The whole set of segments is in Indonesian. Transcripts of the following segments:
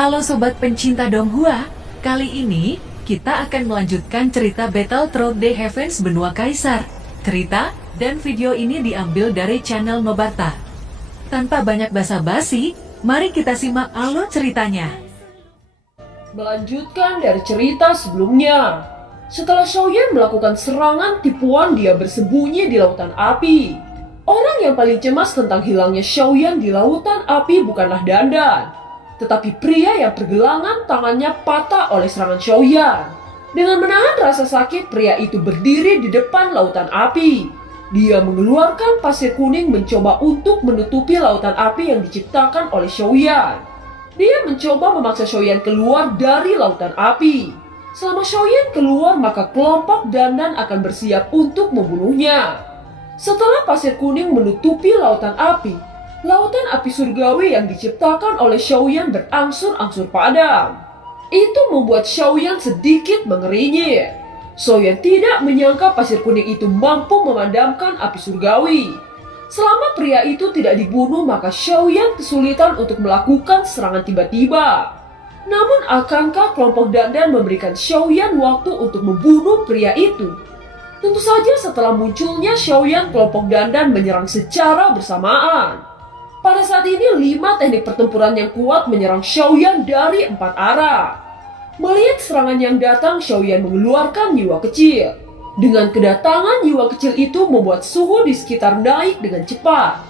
Halo sobat pencinta Donghua, kali ini kita akan melanjutkan cerita Battle Through the Heavens Benua Kaisar. Cerita dan video ini diambil dari channel Nobarta. Tanpa banyak basa-basi, mari kita simak alur ceritanya. Melanjutkan dari cerita sebelumnya, setelah Xiaoyan melakukan serangan tipuan, dia bersembunyi di lautan api. Orang yang paling cemas tentang hilangnya Xiaoyan di lautan api bukanlah Dandan, tetapi pria yang pergelangan tangannya patah oleh serangan Xiaoyan. Dengan menahan rasa sakit, pria itu berdiri di depan lautan api. Dia mengeluarkan pasir kuning mencoba untuk menutupi lautan api yang diciptakan oleh Xiaoyan. Dia mencoba memaksa Xiaoyan keluar dari lautan api. Selama Xiaoyan keluar, maka kelompok Dandan akan bersiap untuk membunuhnya. Setelah pasir kuning menutupi lautan api surgawi yang diciptakan oleh Xiaoyan berangsur-angsur padam. Itu membuat Xiaoyan sedikit mengeringit. Xiaoyan tidak menyangka pasir kuning itu mampu memadamkan api surgawi. Selama pria itu tidak dibunuh, maka Xiaoyan kesulitan untuk melakukan serangan tiba-tiba. Namun akankah kelompok Dandan memberikan Xiaoyan waktu untuk membunuh pria itu? Tentu saja setelah munculnya Xiaoyan, kelompok Dandan menyerang secara bersamaan. Pada saat ini 5 teknik pertempuran yang kuat menyerang Xiaoyan dari 4 arah. Melihat serangan yang datang, Xiaoyan mengeluarkan Jiwa Kecil. Dengan kedatangan Jiwa Kecil itu membuat suhu di sekitar naik dengan cepat.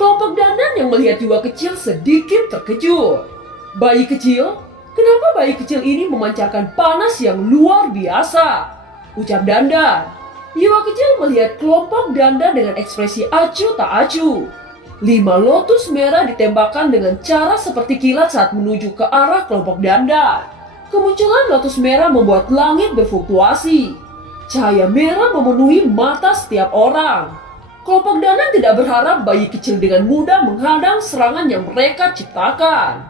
Kelompok Dandan yang melihat Jiwa Kecil sedikit terkejut. Bayi kecil? Kenapa bayi kecil ini memancarkan panas yang luar biasa? Ucap Dandan. Jiwa Kecil melihat kelompok Dandan dengan ekspresi acuh tak acuh. 5 lotus merah ditembakkan dengan cara seperti kilat saat menuju ke arah kelompok Dandan. Kemunculan lotus merah membuat langit berfluktuasi. Cahaya merah memenuhi mata setiap orang. Kelompok Dandan tidak berharap bayi kecil dengan mudah menghadang serangan yang mereka ciptakan.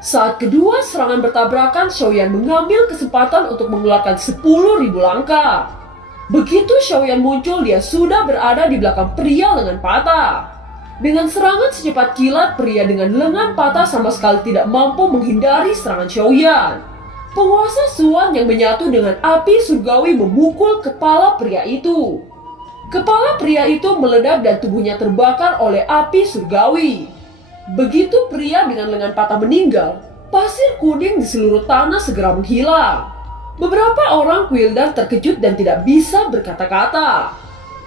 Saat kedua serangan bertabrakan, Xiaoyan mengambil kesempatan untuk mengeluarkan 10.000 langkah. Begitu Xiaoyan muncul, dia sudah berada di belakang pria lengan patah. Dengan serangan secepat kilat, pria dengan lengan patah sama sekali tidak mampu menghindari serangan Xiaoyan. Penguasa Suan yang menyatu dengan api surgawi memukul kepala pria itu. Kepala pria itu meledak dan tubuhnya terbakar oleh api surgawi. Begitu pria dengan lengan patah meninggal, pasir kuning di seluruh tanah segera menghilang. Beberapa orang Quildan terkejut dan tidak bisa berkata-kata.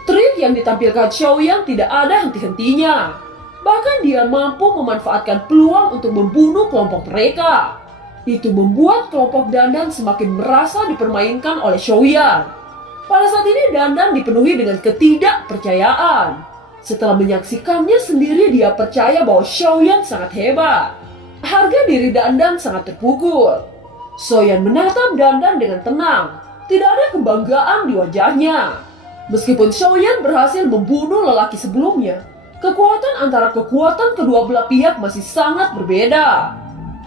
Trik yang ditampilkan Xiaoyan tidak ada henti-hentinya. Bahkan dia mampu memanfaatkan peluang untuk membunuh kelompok mereka. Itu membuat kelompok Dandan semakin merasa dipermainkan oleh Xiaoyan. Pada saat ini Dandan dipenuhi dengan ketidakpercayaan. Setelah menyaksikannya sendiri, dia percaya bahwa Xiaoyan sangat hebat. Harga diri Dandan sangat terpukul. Xiaoyan menatap Dandan dengan tenang. Tidak ada kebanggaan di wajahnya. Meskipun Xiaoyan berhasil membunuh lelaki sebelumnya, kekuatan antara kekuatan kedua belah pihak masih sangat berbeda.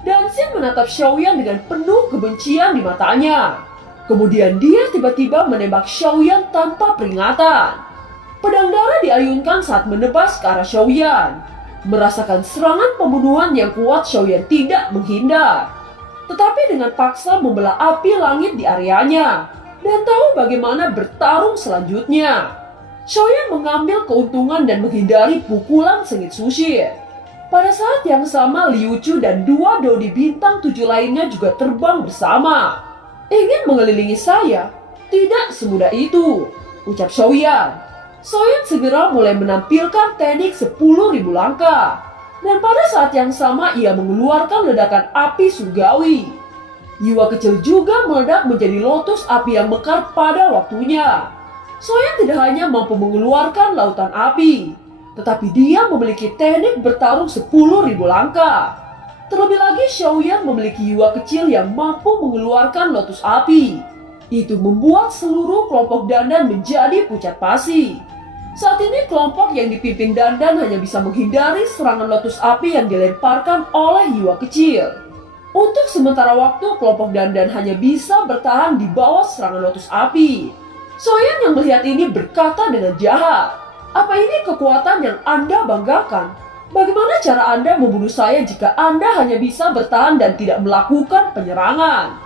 Danxin menatap Xiaoyan dengan penuh kebencian di matanya. Kemudian dia tiba-tiba menembak Xiaoyan tanpa peringatan. Pedang darah diayunkan saat menebas ke arah Xiaoyan. Merasakan serangan pembunuhan yang kuat, Xiaoyan tidak menghindar, tetapi dengan paksa membelah api langit di areanya dan tahu bagaimana bertarung selanjutnya. Xiaoyan mengambil keuntungan dan menghindari pukulan sengit Sushi. Pada saat yang sama, Liu Chu dan 2 Dodi bintang 7 lainnya juga terbang bersama. Ingin mengelilingi saya? Tidak semudah itu, ucap Xiaoyan. Xiaoyan segera mulai menampilkan teknik 10.000 langkah. Dan pada saat yang sama ia mengeluarkan ledakan api surgawi. Jiwa Kecil juga meledak menjadi lotus api yang mekar pada waktunya. Xiaoyan tidak hanya mampu mengeluarkan lautan api, tetapi dia memiliki teknik bertarung 10.000 langkah. Terlebih lagi Xiaoyan memiliki jiwa kecil yang mampu mengeluarkan lotus api. Itu membuat seluruh kelompok Dandan menjadi pucat pasi. Saat ini kelompok yang dipimpin Dandan hanya bisa menghindari serangan lotus api yang dilemparkan oleh jiwa kecil. Untuk sementara waktu, kelompok Dandan hanya bisa bertahan di bawah serangan lotus api. Xiaoyan yang melihat ini berkata dengan jahat, "Apa ini kekuatan yang Anda banggakan? Bagaimana cara Anda membunuh saya jika Anda hanya bisa bertahan dan tidak melakukan penyerangan?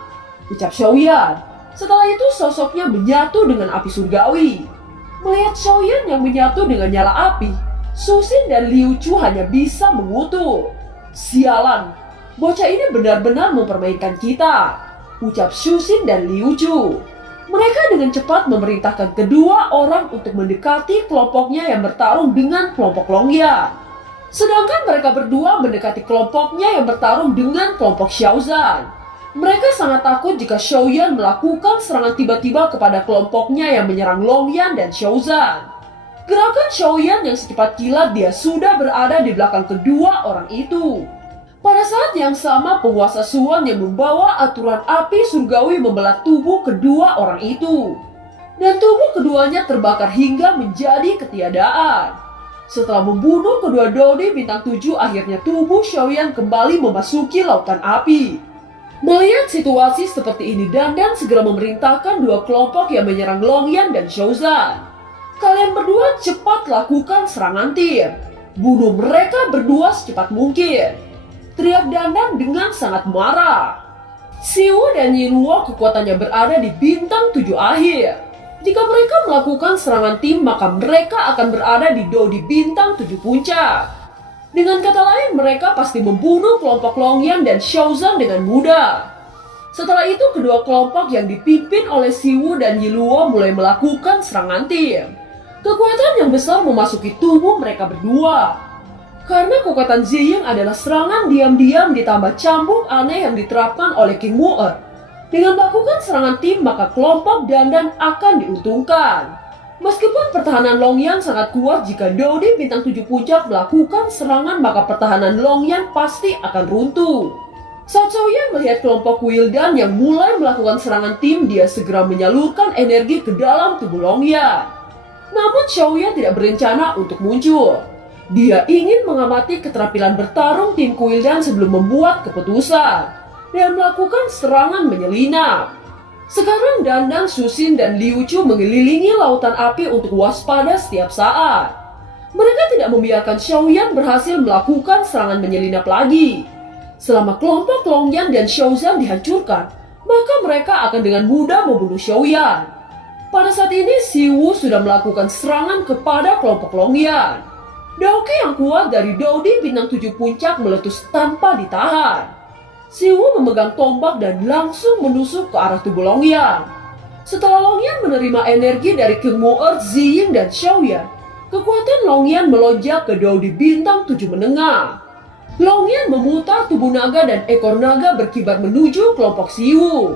Ucap Xiaoyan. Setelah itu sosoknya menyatu dengan api surgawi. Melihat Xiaoyan yang menyatu dengan nyala api, Susin dan Liu Chu hanya bisa mengutuk. Sialan, bocah ini benar-benar mempermainkan kita, ucap Susin dan Liu Chu. Mereka dengan cepat memerintahkan kedua orang untuk mendekati kelompoknya yang bertarung dengan kelompok Longyan. Sedangkan mereka berdua mendekati kelompoknya yang bertarung dengan kelompok Xiaozan. Mereka sangat takut jika Xiaoyan melakukan serangan tiba-tiba kepada kelompoknya yang menyerang Longyan dan Xiaozan. Gerakan Xiaoyan yang secepat kilat dia sudah berada di belakang kedua orang itu. Pada saat yang sama penguasa Suan yang membawa aturan api surgawi membelah tubuh kedua orang itu. Dan tubuh keduanya terbakar hingga menjadi ketiadaan. Setelah membunuh kedua Dodi bintang 7, akhirnya tubuh Xiaoyan kembali memasuki lautan api. Melihat situasi seperti ini, Dandan segera memerintahkan dua kelompok yang menyerang Longyan dan Xiaozan. Kalian berdua cepat lakukan serangan tim. Bunuh mereka berdua secepat mungkin, teriak Dandan dengan sangat marah. Siwu dan Yiluo kekuatannya berada di bintang 7 akhir. Jika mereka melakukan serangan tim, maka mereka akan berada di Dodi bintang 7 puncak. Dengan kata lain, mereka pasti membunuh kelompok Longyan dan Xiaozan dengan mudah. Setelah itu, kedua kelompok yang dipimpin oleh Siwu dan Yiluo mulai melakukan serangan tim. Kekuatan yang besar memasuki tubuh mereka berdua. Karena kekuatan Ziying adalah serangan diam-diam ditambah cambuk aneh yang diterapkan oleh King Mu'er. Dengan melakukan serangan tim, maka kelompok Dandan akan diuntungkan. Meskipun pertahanan Longyan sangat kuat, jika Dodi bintang 7 puncak melakukan serangan, maka pertahanan Longyan pasti akan runtuh. Saat Xiaoyan melihat kelompok Wildan yang mulai melakukan serangan tim, dia segera menyalurkan energi ke dalam tubuh Longyan. Namun Xiaoyan tidak berencana untuk muncul. Dia ingin mengamati keterampilan bertarung tim Wildan sebelum membuat keputusan dan melakukan serangan menyelinap. Sekarang Dandan, Susin, dan Liu Chu mengelilingi lautan api untuk waspada setiap saat. Mereka tidak membiarkan Xiaoyan berhasil melakukan serangan menyelinap lagi. Selama kelompok Longyan dan Xiaozan dihancurkan, maka mereka akan dengan mudah membunuh Xiaoyan. Pada saat ini Siwu sudah melakukan serangan kepada kelompok Longyan. Daoke yang kuat dari Dodi bintang 7 puncak meletus tanpa ditahan. Siwu memegang tombak dan langsung menusuk ke arah tubuh Longyan. Setelah Longyan menerima energi dari King Mu'er, Ziying, dan Xiaoyan, kekuatan Longyan melonjak ke Dodi bintang 7 menengah. Longyan memutar tubuh naga dan ekor naga berkibar menuju kelompok Siwu.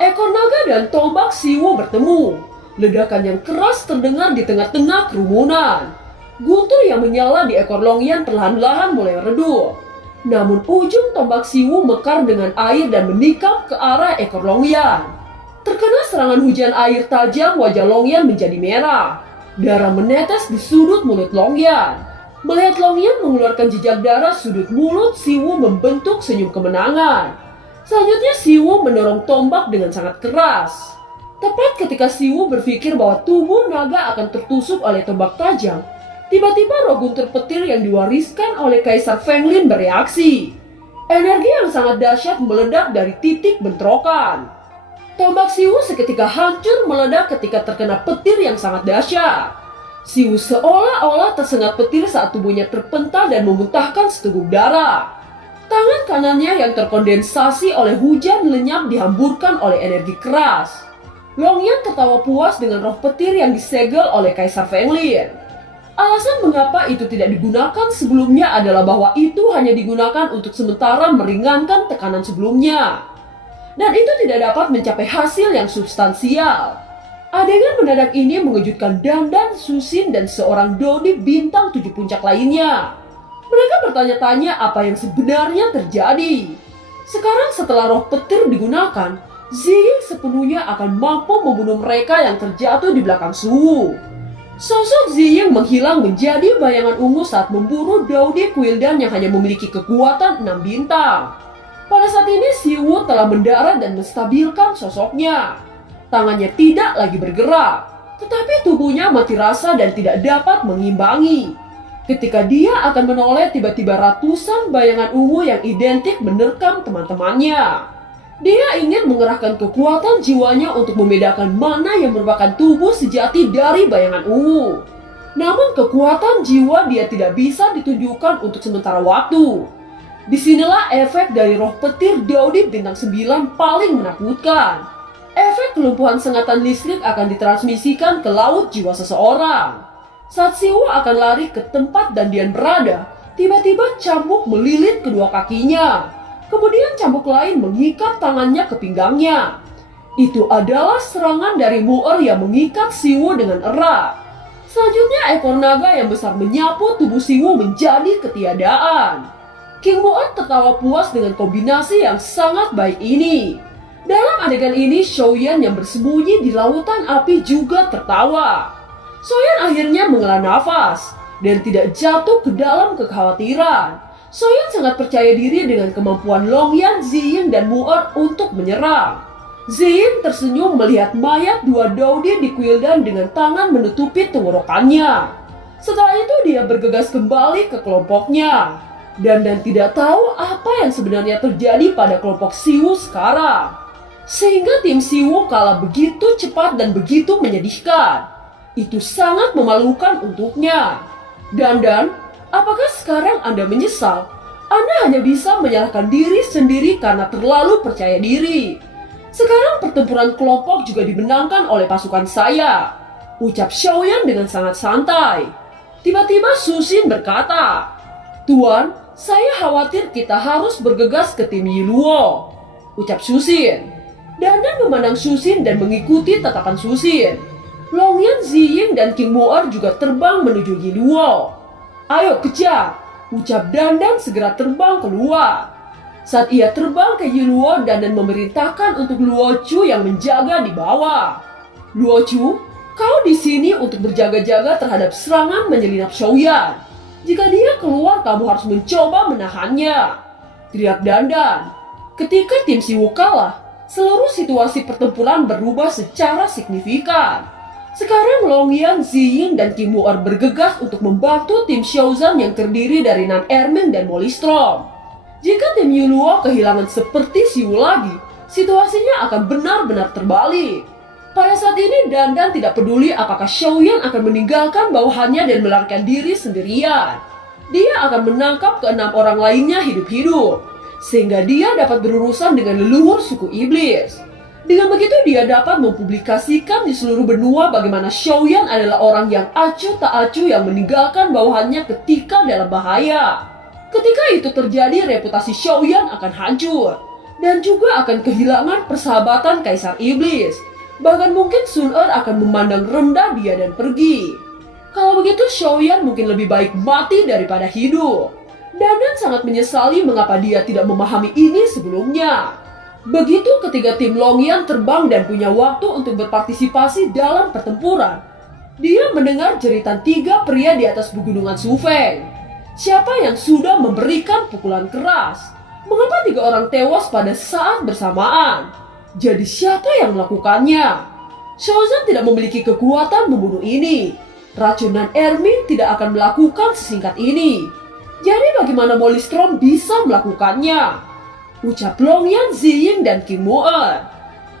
Ekor naga dan tombak Siwu bertemu. Ledakan yang keras terdengar di tengah-tengah kerumunan. Guntur yang menyala di ekor Longyan perlahan-lahan mulai redup. Namun ujung tombak Siwu mekar dengan air dan menikam ke arah ekor Longyan. Terkena serangan hujan air tajam, wajah Longyan menjadi merah. Darah menetes di sudut mulut Longyan. Melihat Longyan mengeluarkan jejak darah, sudut mulut Siwu membentuk senyum kemenangan. Selanjutnya Siwu mendorong tombak dengan sangat keras. Tepat ketika Siwu berpikir bahwa tubuh naga akan tertusuk oleh tombak tajam, tiba-tiba roh guntur petir yang diwariskan oleh Kaisar Fenglin bereaksi. Energi yang sangat dahsyat meledak dari titik bentrokan. Tombak Siwu seketika hancur meledak ketika terkena petir yang sangat dahsyat. Siwu seolah-olah tersengat petir saat tubuhnya terpental dan memuntahkan seteguk darah. Tangan kanannya yang terkondensasi oleh hujan lenyap dihamburkan oleh energi keras. Longyan tertawa puas dengan roh petir yang disegel oleh Kaisar Fenglin. Alasan mengapa itu tidak digunakan sebelumnya adalah bahwa itu hanya digunakan untuk sementara meringankan tekanan sebelumnya. Dan itu tidak dapat mencapai hasil yang substansial. Adegan mendadak ini mengejutkan Dandan, Susin, dan seorang Dodi bintang 7 puncak lainnya. Mereka bertanya-tanya apa yang sebenarnya terjadi. Sekarang setelah roh petir digunakan, Ziying sepenuhnya akan mampu membunuh mereka yang terjatuh di belakang Suwu. Sosok Ziying menghilang menjadi bayangan ungu saat memburu Dodi Wildan yang hanya memiliki kekuatan 6 bintang. Pada saat ini Siwu telah mendarat dan menstabilkan sosoknya. Tangannya tidak lagi bergerak, tetapi tubuhnya mati rasa dan tidak dapat mengimbangi. Ketika dia akan menoleh, tiba-tiba ratusan bayangan ungu yang identik menerkam teman-temannya. Dia ingin mengerahkan kekuatan jiwanya untuk membedakan mana yang merupakan tubuh sejati dari bayangan ungu. Namun kekuatan jiwa dia tidak bisa ditunjukkan untuk sementara waktu. Disinilah efek dari roh petir Daudi bintang 9 paling menakutkan. Efek kelumpuhan sengatan listrik akan ditransmisikan ke laut jiwa seseorang. Saat Siwu akan lari ke tempat Dandian berada, tiba-tiba cambuk melilit kedua kakinya. Kemudian cambuk lain mengikat tangannya ke pinggangnya. Itu adalah serangan dari Mu'er yang mengikat Siwu dengan erat. Selanjutnya ekor naga yang besar menyapu tubuh Siwu menjadi ketiadaan. King Mu'er tertawa puas dengan kombinasi yang sangat baik ini. Dalam adegan ini, Xiaoyan yang bersembunyi di lautan api juga tertawa. Xiaoyan akhirnya menghela nafas dan tidak jatuh ke dalam kekhawatiran. Xiaoyan sangat percaya diri dengan kemampuan Longyan, Ziying, dan Mu'er untuk menyerang. Ziying tersenyum melihat mayat dua Daudi di Quildan dengan tangan menutupi tenggorokannya. Setelah itu dia bergegas kembali ke kelompoknya. Dan tidak tahu apa yang sebenarnya terjadi pada kelompok Siwu sekarang. Sehingga tim Siwu kalah begitu cepat dan begitu menyedihkan. Itu sangat memalukan untuknya. Dan, apakah sekarang Anda menyesal? Anda hanya bisa menyalahkan diri sendiri karena terlalu percaya diri. Sekarang pertempuran kelompok juga dimenangkan oleh pasukan saya, ucap Xiaoyan dengan sangat santai. Tiba-tiba Susin berkata, Tuan, saya khawatir kita harus bergegas ke tim Yiluo, ucap Susin. Dandan memandang Susin dan mengikuti tatapan Susin. Longyan, Ziying, dan King Mu'er juga terbang menuju Yiluo. Ayo kejar, ucap Dandan segera terbang keluar. Saat ia terbang ke Yiluo, Dandan memerintahkan untuk Luo Chu yang menjaga di bawah. Luo Chu, kau di sini untuk berjaga-jaga terhadap serangan menyelinap Xiaoyan. Jika dia keluar, kamu harus mencoba menahannya, teriak Dandan. Ketika tim Siwu kalah, seluruh situasi pertempuran berubah secara signifikan. Sekarang Longyan, Ziying, dan King Mu'er bergegas untuk membantu tim Xiaozan yang terdiri dari Nan Erming dan Molly Storm. Jika tim Yiluo kehilangan seperti Siwu lagi, situasinya akan benar-benar terbalik. Pada saat ini Dandan tidak peduli apakah Xiaoyan akan meninggalkan bawahannya dan melarikan diri sendirian. Dia akan menangkap ke-6 orang lainnya hidup-hidup, sehingga dia dapat berurusan dengan leluhur suku iblis. Dengan begitu dia dapat mempublikasikan di seluruh benua bagaimana Xiaoyan adalah orang yang acuh tak acuh yang meninggalkan bawahannya ketika dalam bahaya. Ketika itu terjadi, reputasi Xiaoyan akan hancur dan juga akan kehilangan persahabatan Kaisar Iblis. Bahkan mungkin Sun Er akan memandang rendah dia dan pergi. Kalau begitu Xiaoyan mungkin lebih baik mati daripada hidup. Dandan sangat menyesali mengapa dia tidak memahami ini sebelumnya. Begitu ketiga tim Longyan terbang dan punya waktu untuk berpartisipasi dalam pertempuran, dia mendengar jeritan 3 pria di atas pegunungan Sufeng. Siapa yang sudah memberikan pukulan keras? Mengapa 3 orang tewas pada saat bersamaan? Jadi siapa yang melakukannya? Xiaozan tidak memiliki kekuatan membunuh ini. Racunan Ermin tidak akan melakukan sesingkat ini. Jadi bagaimana Molly Storm bisa melakukannya? Ucap Longyan, Ziying, dan King Mu'er.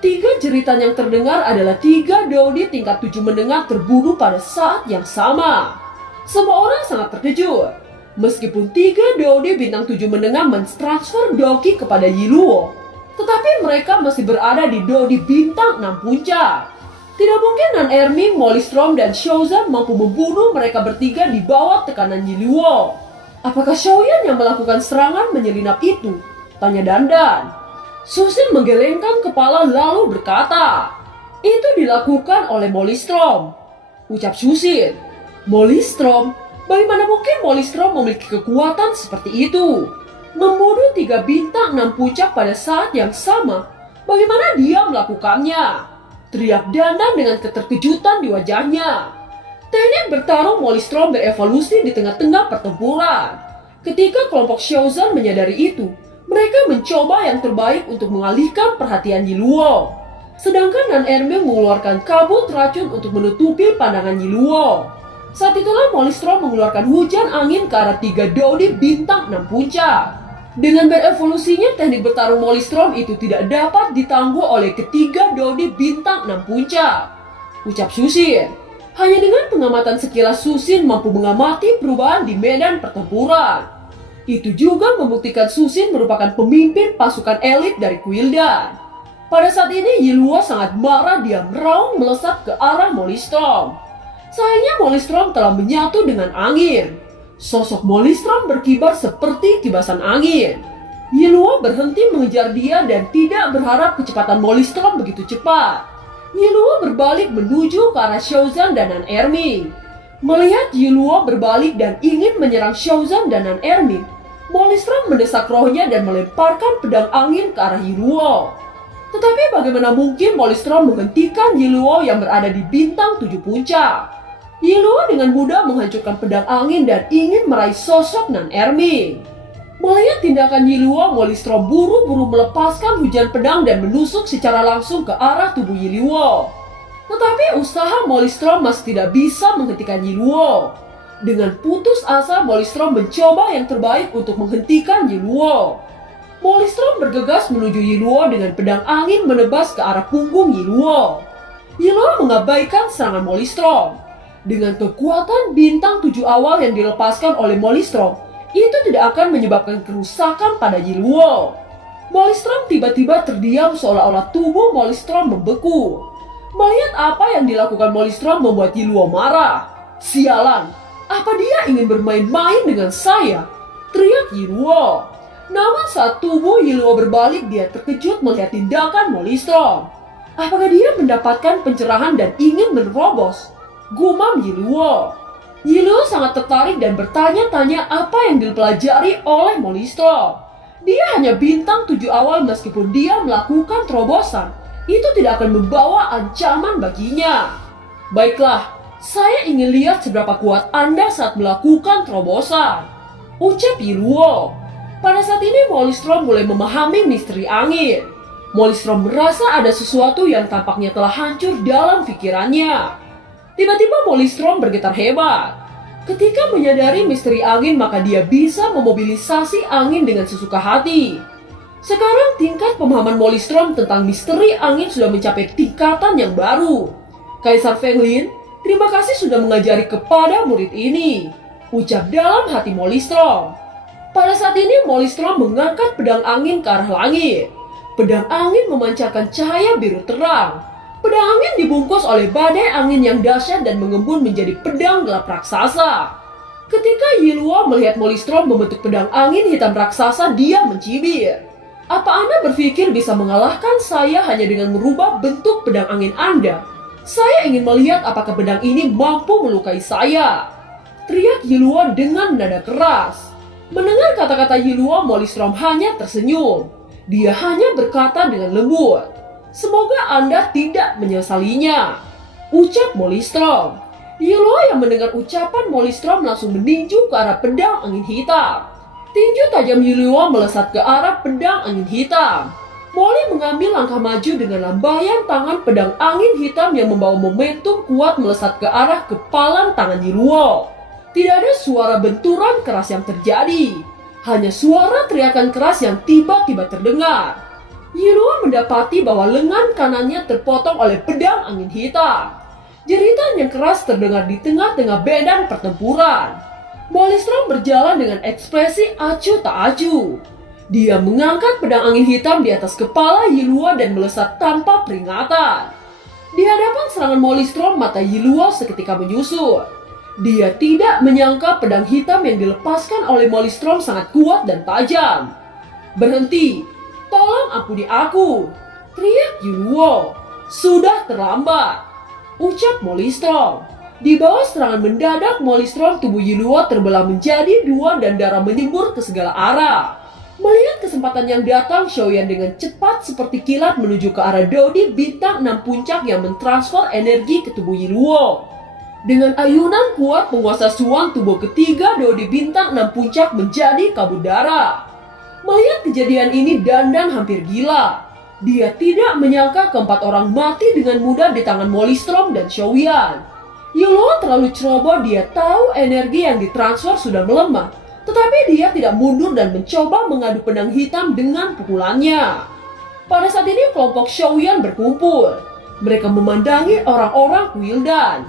3 jeritan yang terdengar adalah 3 Daudi tingkat 7 menengah terbunuh pada saat yang sama. Semua orang sangat terkejut. Meskipun 3 Daudi bintang 7 menengah mentransfer Doki kepada Yiluo, tetapi mereka masih berada di Daudi bintang 6 puncak. Tidak mungkin Nan Erming, Molly Storm, dan Xiaozan mampu membunuh mereka bertiga di bawah tekanan Yiluo. Apakah Xiaoyan yang melakukan serangan menyelinap itu? Tanya Dandan. Susin menggelengkan kepala lalu berkata, itu dilakukan oleh Molly Storm, ucap Susin. Molly Storm? Bagaimana mungkin Molly Storm memiliki kekuatan seperti itu? Membunuh 3 bintang 6 puncak pada saat yang sama. Bagaimana dia melakukannya? Teriak Dandan dengan keterkejutan di wajahnya. Teknik bertarung Molly Storm berevolusi di tengah-tengah pertempuran. Ketika kelompok Xiaozan menyadari itu, mereka mencoba yang terbaik untuk mengalihkan perhatian Yiluo. Sedangkan Nan Erming mengeluarkan kabut racun untuk menutupi pandangan Yiluo. Saat itulah Molistrom mengeluarkan hujan angin ke arah 3 Dodi bintang 6 puncak. Dengan berevolusinya, teknik bertarung Molistrom itu tidak dapat ditangguh oleh ketiga Dodi bintang 6 puncak. Ucap Susin, hanya dengan pengamatan sekilas Susin mampu mengamati perubahan di medan pertempuran. Itu juga membuktikan Susin merupakan pemimpin pasukan elit dari Quildan. Pada saat ini Yiluo sangat marah, dia meraung melesat ke arah Molistrom. Sayangnya Molistrom telah menyatu dengan angin. Sosok Molistrom berkibar seperti kibasan angin. Yiluo berhenti mengejar dia dan tidak berharap kecepatan Molistrom begitu cepat. Yiluo berbalik menuju ke arah Shaozan dan Nan Erming. Melihat Yiluo berbalik dan ingin menyerang Shaozan dan Nan Erming, Molistrom mendesak rohnya dan melemparkan pedang angin ke arah Yiluo. Tetapi bagaimana mungkin Molistrom menghentikan Yiluo yang berada di bintang 7 puncak? Yiluo dengan mudah menghancurkan pedang angin dan ingin meraih sosok Nan Erming. Melihat tindakan Yiluo, Molistrom buru-buru melepaskan hujan pedang dan menusuk secara langsung ke arah tubuh Yiluo. Tetapi usaha Molistrom masih tidak bisa menghentikan Yiluo. Dengan putus asa, Molistrom mencoba yang terbaik untuk menghentikan Yiluo. Molistrom bergegas menuju Yiluo dengan pedang angin menebas ke arah punggung Yiluo. Yiluo mengabaikan serangan Molistrom. Dengan kekuatan bintang 7 awal yang dilepaskan oleh Molistrom, itu tidak akan menyebabkan kerusakan pada Yiluo. Molistrom tiba-tiba terdiam seolah-olah tubuh Molistrom membeku. Melihat apa yang dilakukan Molistrom membuat Yiluo marah. Sialan, apa dia ingin bermain-main dengan saya? Teriak Yiluo. Namun saat tubuh Yiluo berbalik, dia terkejut melihat tindakan Molistrom. Apakah dia mendapatkan pencerahan dan ingin menerobos? Gumam Yiluo. Yiluo sangat tertarik dan bertanya-tanya apa yang dipelajari oleh Molistrom. Dia hanya bintang 7 awal, meskipun dia melakukan terobosan, itu tidak akan membawa ancaman baginya. Baiklah, saya ingin lihat seberapa kuat Anda saat melakukan terobosan, ucap Yiluo. Pada saat ini Molistrom mulai memahami misteri angin. Molistrom merasa ada sesuatu yang tampaknya telah hancur dalam pikirannya. Tiba-tiba Molistrom bergetar hebat. Ketika menyadari misteri angin, maka dia bisa memobilisasi angin dengan sesuka hati. Sekarang tingkat pemahaman Molistrom tentang misteri angin sudah mencapai tingkatan yang baru. Kaisar Feng Lin, terima kasih sudah mengajari kepada murid ini, ucap dalam hati Molistrom. Pada saat ini Molistrom mengangkat pedang angin ke arah langit. Pedang angin memancarkan cahaya biru terang. Pedang angin dibungkus oleh badai angin yang dahsyat dan mengembun menjadi pedang gelap raksasa. Ketika Yiluo melihat Molistrom membentuk pedang angin hitam raksasa, dia mencibir. Apa Anda berpikir bisa mengalahkan saya hanya dengan merubah bentuk pedang angin Anda? Saya ingin melihat apakah pedang ini mampu melukai saya, teriak Yiluo dengan nada keras. Mendengar kata-kata Yiluo, Molistrom hanya tersenyum. Dia hanya berkata dengan lembut, "Semoga Anda tidak menyesalinya," ucap Molistrom. Yiluo yang mendengar ucapan Molistrom langsung meninju ke arah pedang angin hitam. Tinju tajam Yiluo melesat ke arah pedang angin hitam. Molly mengambil langkah maju dengan lambaian tangan, pedang angin hitam yang membawa momentum kuat melesat ke arah kepalan tangan Yiluo. Tidak ada suara benturan keras yang terjadi, hanya suara teriakan keras yang tiba-tiba terdengar. Yiluo mendapati bahwa lengan kanannya terpotong oleh pedang angin hitam. Jeritan yang keras terdengar di tengah-tengah medan pertempuran. Molistrom berjalan dengan ekspresi acuh tak acuh. Dia mengangkat pedang angin hitam di atas kepala Yiluo dan melesat tanpa peringatan. Di hadapan serangan Molistrom, mata Yiluo seketika menyusut. Dia tidak menyangka pedang hitam yang dilepaskan oleh Molistrom sangat kuat dan tajam. "Berhenti! Tolong ampuni aku!" teriak Yiluo. "Sudah terlambat," ucap Molistrom. Di bawah serangan mendadak Molistrom, tubuh Yiluo terbelah menjadi dua dan darah menyembur ke segala arah. Melihat kesempatan yang datang, Xiaoyan dengan cepat seperti kilat menuju ke arah Dodi bintang 6 puncak yang mentransfer energi ke tubuh Yiluo. Dengan ayunan kuat, penguasa Suan, tubuh ketiga Dodi bintang 6 puncak menjadi kabut darah. Melihat kejadian ini, Dandan hampir gila. Dia tidak menyangka keempat orang mati dengan mudah di tangan Molistrom dan Xiaoyan. Yelong terlalu ceroboh, dia tahu energi yang ditransfer sudah melemah, tetapi dia tidak mundur dan mencoba mengadu pedang hitam dengan pukulannya. Pada saat ini kelompok Xiaoyan berkumpul. Mereka memandangi orang-orang Wildan.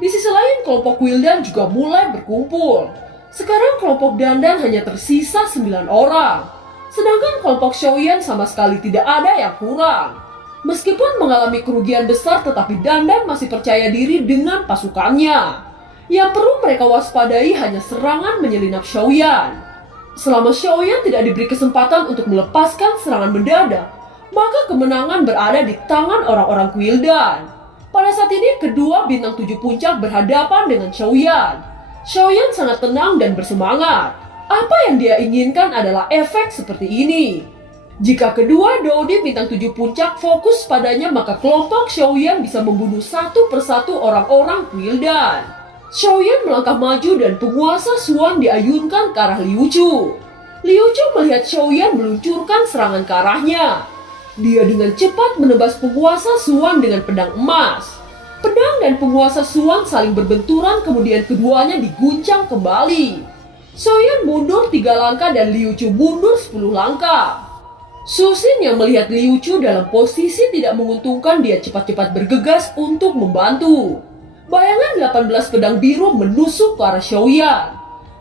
Di sisi lain kelompok Wildan juga mulai berkumpul. Sekarang kelompok Dandan hanya tersisa 9 orang. Sedangkan kelompok Xiaoyan sama sekali tidak ada yang kurang. Meskipun mengalami kerugian besar, tetapi Dandan masih percaya diri dengan pasukannya. Yang perlu mereka waspadai hanya serangan menyelinap Xiaoyan. Selama Xiaoyan tidak diberi kesempatan untuk melepaskan serangan mendadak, maka kemenangan berada di tangan orang-orang Wildan. Pada saat ini kedua bintang 7 puncak berhadapan dengan Xiaoyan. Xiaoyan sangat tenang dan bersemangat. Apa yang dia inginkan adalah efek seperti ini. Jika kedua Dodi bintang 7 puncak fokus padanya, maka kelompok Xiaoyan bisa membunuh satu persatu orang-orang Wildan. Xiaoyan melangkah maju dan penguasa Suan diayunkan ke arah Liu Chu. Liu Chu melihat Xiaoyan meluncurkan serangan ke arahnya. Dia dengan cepat menebas penguasa Suan dengan pedang emas. Pedang dan penguasa Suan saling berbenturan, kemudian keduanya diguncang kembali. Xiaoyan mundur 3 langkah dan Liu Chu mundur 10 langkah. Su Xin yang melihat Liu Chu dalam posisi tidak menguntungkan, dia cepat-cepat bergegas untuk membantu. Bayangan 18 pedang biru menusuk ke arah Xiaoyan.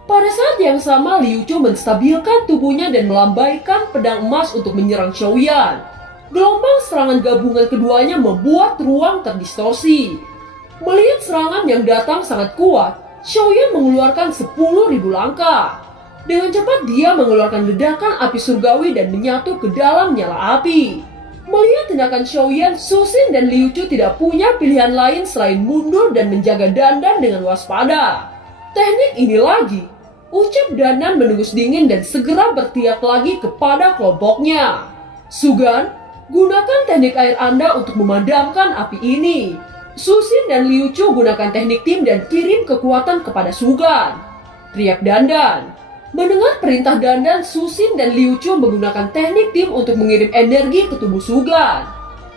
Pada saat yang sama Liu Chu menstabilkan tubuhnya dan melambaikan pedang emas untuk menyerang Xiaoyan. Gelombang serangan gabungan keduanya membuat ruang terdistorsi. Melihat serangan yang datang sangat kuat, Xiaoyan mengeluarkan 10.000 langkah. Dengan cepat dia mengeluarkan ledakan api surgawi dan menyatu ke dalam nyala api. Melihat tindakan Xiaoyan, Su Xin dan Liu Chu tidak punya pilihan lain selain mundur dan menjaga Dandan dengan waspada. Teknik ini lagi, ucap Dandan mendengus dingin dan segera berteriak lagi kepada kelompoknya. Sugan, gunakan teknik air Anda untuk memadamkan api ini. Su Xin dan Liu Chu gunakan teknik tim dan kirim kekuatan kepada Sugan, teriak Dandan. Mendengar perintah Dandan, Su Xin dan Liu Chu menggunakan teknik tim untuk mengirim energi ke tubuh Sugan.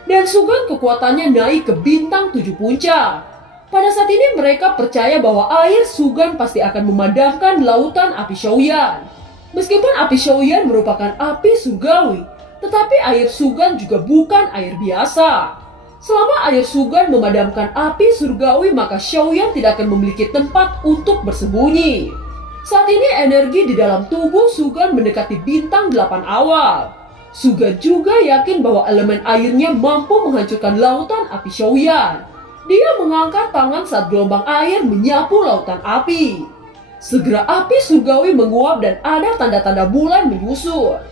Dan Sugan kekuatannya naik ke bintang 7 puncak. Pada saat ini mereka percaya bahwa air Sugan pasti akan memadamkan lautan api Xiaoyan. Meskipun api Xiaoyan merupakan api surgawi, tetapi air Sugan juga bukan air biasa. Selama air Sugan memadamkan api surgawi, maka Xiaoyan tidak akan memiliki tempat untuk bersembunyi. Saat ini energi di dalam tubuh Sugan mendekati bintang 8 awal. Sugan juga yakin bahwa elemen airnya mampu menghancurkan lautan api Xiaoyan. Dia mengangkat tangan saat gelombang air menyapu lautan api. Segera api surgawi menguap dan ada tanda-tanda mulai menyusut.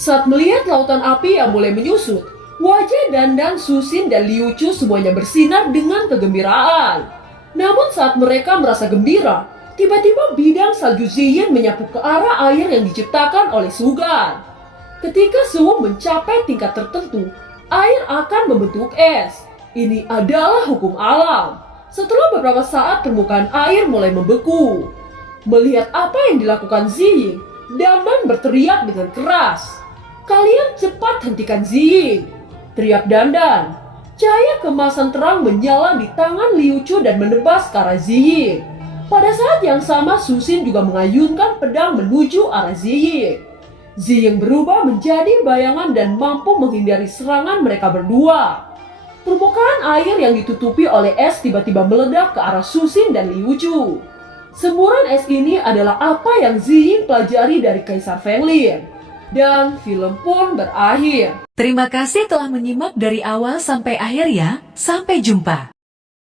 Saat melihat lautan api yang mulai menyusut, wajah Dandan, Su Xin dan Liu Chu semuanya bersinar dengan kegembiraan. Namun saat mereka merasa gembira, tiba-tiba bidang salju Ziyin menyapu ke arah air yang diciptakan oleh Sugan. Ketika suhu mencapai tingkat tertentu, air akan membentuk es. Ini adalah hukum alam. Setelah beberapa saat, permukaan air mulai membeku. Melihat apa yang dilakukan Ziyin, Dandan berteriak dengan keras. "Kalian cepat hentikan Ziyin!" teriak Dandan. Cahaya kemasan terang menyala di tangan Liu Chu dan menebas ke arah Ziyin. Pada saat yang sama, Su Xin juga mengayunkan pedang menuju arah Ziyin. Ziyin berubah menjadi bayangan dan mampu menghindari serangan mereka berdua. Permukaan air yang ditutupi oleh es tiba-tiba meledak ke arah Su Xin dan Liu Chu. Semburan es ini adalah apa yang Ziyin pelajari dari Kaisar Fenglin. Dan film pun berakhir. Terima kasih telah menyimak dari awal sampai akhir ya. Sampai jumpa.